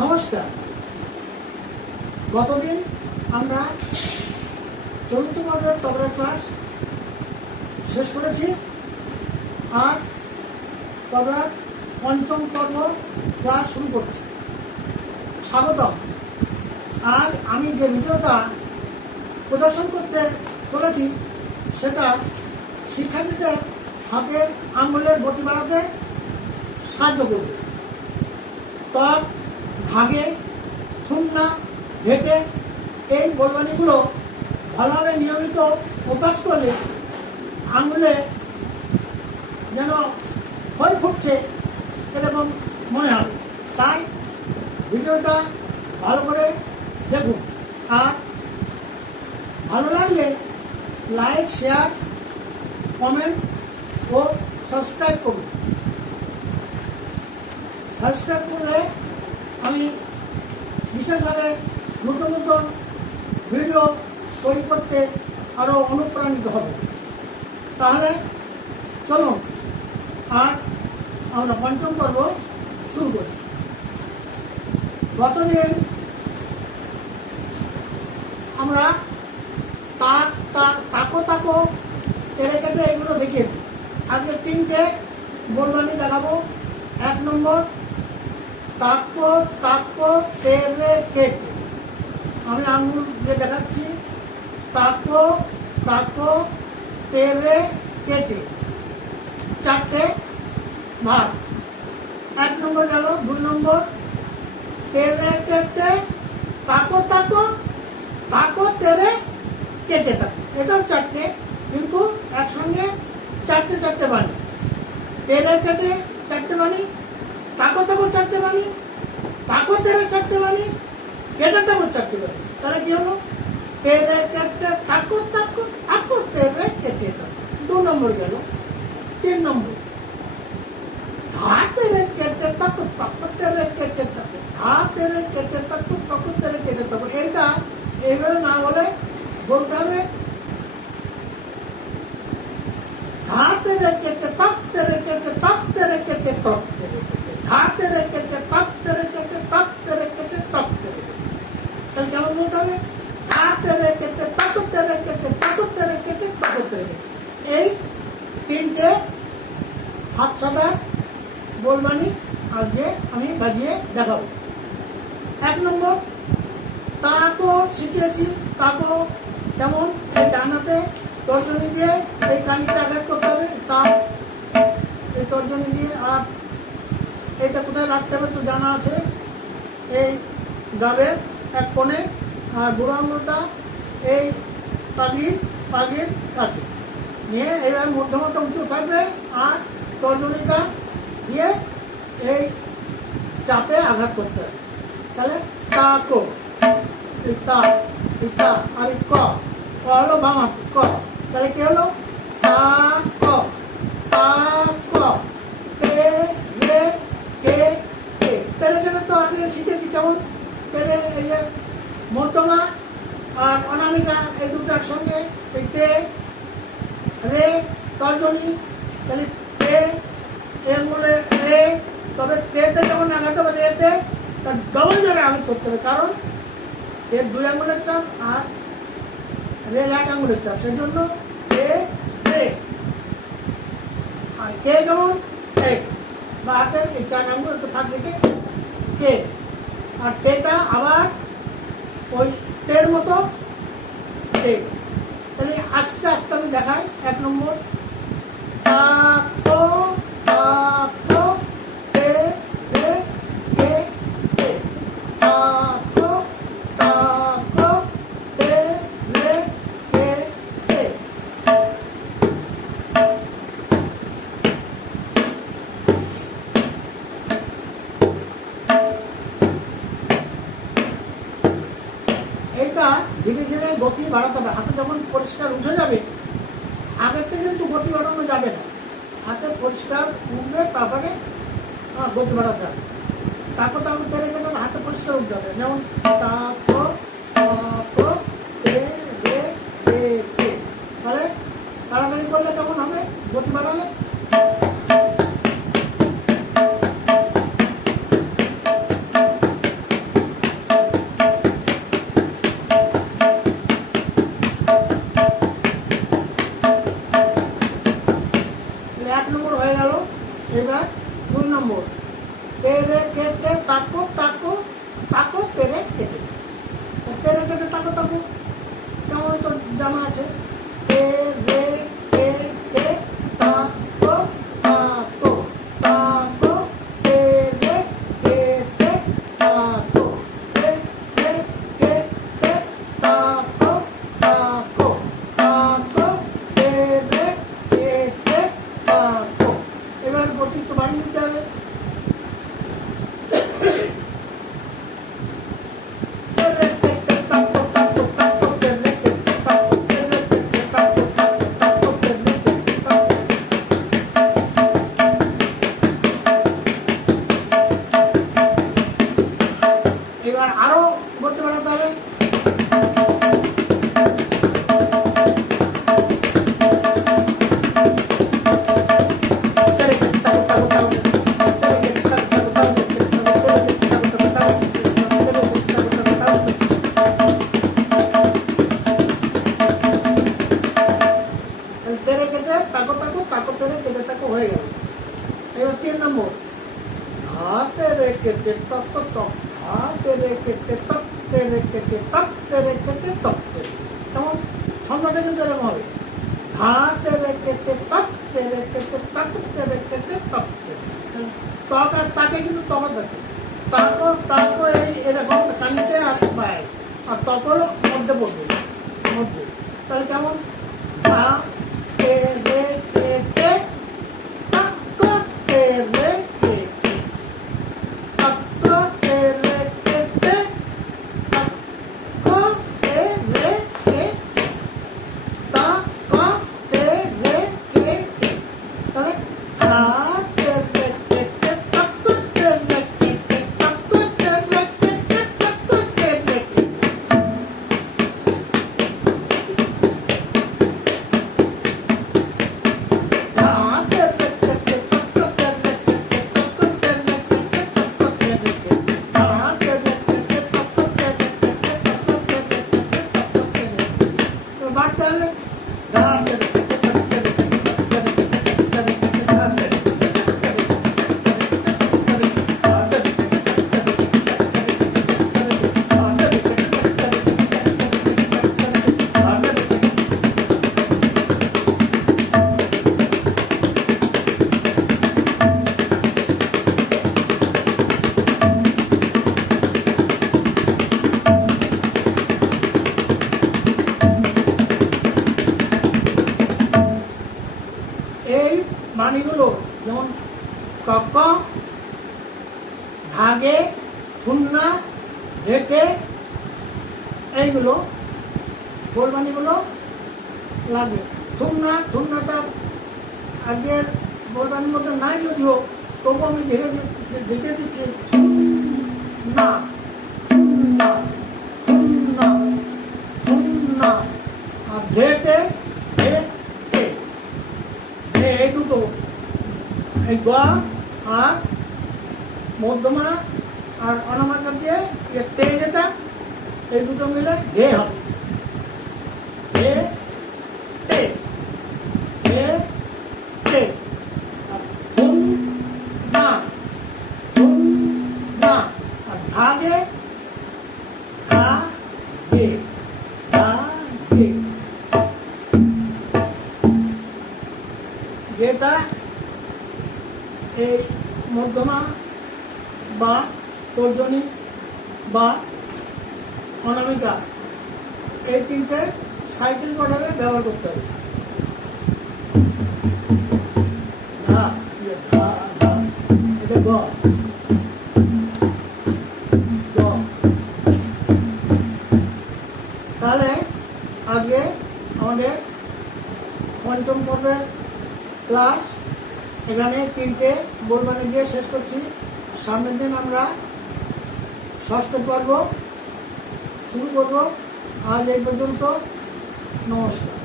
নমস্কার। গতদিন আমরা চতুর্থ পর্বের তবলা ক্লাস শেষ করেছি। আজ তবলার পঞ্চম পর্ব ক্লাস শুরু করছি। স্বাগতম। আজ আমি যে ভিডিওটা প্রদর্শন করতে চলেছি সেটা শিক্ষার্থীদের হাতের আঙুলের গতি বাড়াতে সাহায্য করবে। তব, ভাগে, থুমনা, ঘেটে এই বলবানিগুলো ভালোভাবে নিয়মিত অভ্যাস করলে আঙুলে যেন ফল ফুটছে এরকম মনে হবে। তাই ভিডিওটা ভালো করে দেখুন, আর ভালো লাগলে লাইক, শেয়ার, কমেন্ট ও সাবস্ক্রাইব করুন। সাবস্ক্রাইব করলে আমি বিশেষভাবে নতুন নতুন ভিডিও তৈরি করতে আরও অনুপ্রাণিত হব। তাহলে চলুন আজ আমরা পঞ্চম পর্ব শুরু করি। গতদিন আমরা তাকো তাকো তেরে কেটে এগুলো দেখিয়েছি। আজকে তিনটে বলবানি দেখাবো। 1 নম্বর, তাকো তাকো তেরে কেটে। আমি আঙুল দিয়ে দেখাচ্ছি, তাকো তাকো তেরে কেটে। 4টে ভাগ। 1 নম্বর গেল। 2 নম্বর, তেরে কেটে তাকো তাকো তাকো তেরে কেটে তাকো। এটাও 4টে, কিন্তু একসঙ্গে 4টে বানি। তেরে কেটে 4টে বানি, তাকো তাকো 4টে বানি, তাকো তেরে 4টে বানি, কেটে তাকো 4টে বানি। তাহলে কি হলো? তেরে কেটে তাকো তাকো তাকো তেরে কেটে তাকো। 2 নম্বর গেল। 3 নম্বর, ধা তেরে কেটে তাকো তাকো তেরে কেটে তাকো, ধা তেরে কেটে তাকো তাকো তেরে কেটে তাকো। এইটা এইভাবে না বলে বলতে হবে, ধা তেরে কেটে তাক তেরে কেটে তাক তেরে কেটে তক তেরে কেটে, ধা তেরে কেটে তাক তেরে কেটে তাক তেরে কেটে তক তেরে কেটে। তাহলে কেমন বলতে হবে? ধা তেরে কেটে তাকো তেরে কেটে তাকো তেরে কেটে তাকো তেরে কেটে। এই 3টে হাত সাদা বলবানি আজকে আমি বাজিয়ে দেখাবো। 1 নম্বর, তাকো শিখিয়েছি। তাকো যেমন এই ডানাতে তর্জনী দিয়ে এই কানিতে আঘাত করতে হবে, তার এই তর্জনী দিয়ে। আর এইটা কোথায় রাখতে হবে তো জানা আছে, এই গাবের এক কোণে। আর বুড়ো আঙুলটা এই পাগির কাছে নিয়ে এইভাবে মধ্যমতা উঁচু থাকবে, আর তর্জনীটা দিয়ে এই চাপে আঘাত করতে হবে। তাহলে তাকো, এই তা, এই তা, আর এই ক হলো বাম হাতে ক। তাহলে কি হলো? তাকো তাকো তে রে কে কে। তেরে কেটে তো আগে শিখেছি কেমন। তেরে এই যে মধ্যমা আর অনামিকা এই দুটো একসঙ্গে, এই তে রে তর্জনী। তাহলে তে এর মূলে রে, তবে তেতে যেমন আঘাত হবে রেতে তার ডবল জোরে আঘাত করতে হবে, কারণ এর 2 আঙুলের চাপ আর রেল 1 আঙুলের চাপ। সেই জন্য রে রে। আর কে যেমন এক, বা হাতের এই 4 আঙুল একটু ফাঁক রেখে কে। আর টেটা আবার ওই তের মতো টে। তাহলে আস্তে আস্তে আমি দেখাই। 1 নম্বর, তাকো তাকো তে রে কে কে, তাকো তাকো তে রে কে কে। এইটা ধীরে ধীরে গতি বাড়াতে হবে। হাতে যখন পরিষ্কার উঠে যাবে, আগের থেকে কিন্তু গতি বাড়ানো যাবে না। হাতে পরিষ্কার উঠবে, তারপরে গতি বাড়াতে হবে। তাকো তাকো তেরে কেটে হাতে পরিষ্কার উঠতে হবে। যেমন তাকো তাকো তে রে কে কে। তাহলে তাড়াতাড়ি করলে কেমন হবে? গতি বাড়ালে এবার আরো বলতে বাড়াতে হবে। তেরে কেটে তাকো তাকো তাকো তেরে কেটে তাকো হয়ে গেল। এবার 3 নম্বর ধা তেরে কেটে তক তক, ধা তেরে কেটে তক তেরে কেটে তক তেরে কেটে তক তেরে। যেমন ছন্দটা কিন্তু এরকম হবে, ধা তেরে কেটে তক তেরে কেটে তক তেরে কেটে তক তেরে। তক আর তাকে কিন্তু তফাৎ আছে। তাকো তাকো এই এরকম কানিতে আসতে পায়, আর তক হলো মধ্যে পড়বে, মধ্যে। তাহলে কেমন, ধা তেরে কেটে তাকো তেরে কেটে তাকো তেরে কেটে তাকো তেরে কেটে তাকো তেরে কেটে। তাহলে ধা তেরে কেটে তাকো তেরে কেটে তাকো তেরে কেটে তাকো তেরে কেটে। এই বাণীগুলো যেমন কক, ধাগে, থুন্না, ধেটে, এইগুলো বোলবাণীগুলো লাগে। থুন্নাটা আগের বোলবাণীর মধ্যে নাই যদিও, তবু আমি দেখে দিচ্ছি। থুন্না থুন্না থুন্না থুন্না, আর ধেটে ধেটে। এই দুটো, এই গ আর মধ্যমা আর অনামাকা দিয়ে তে যেটা, এই দুটো মিলে ঘে হবে। ঘে টে ঘে টে। আর থুন না থুন না, আর ধাগে ধা গে ধা গে। যেটা এই মধ্যমা বা তর্জনী বা অনামিকা, এই তিনটে সাইকেল অর্ডারে ব্যবহার করতে হবে। ধা ধা ধা, এটা গ গ। তাহলে আজকে আমাদের পঞ্চম পর্বের ক্লাস এখানে 3টে বোলবাণী দিয়ে শেষ করছি। সামনের দিন আমরা ষষ্ঠ পর্ব শুরু করব। আজ এই পর্যন্ত, নমস্কার।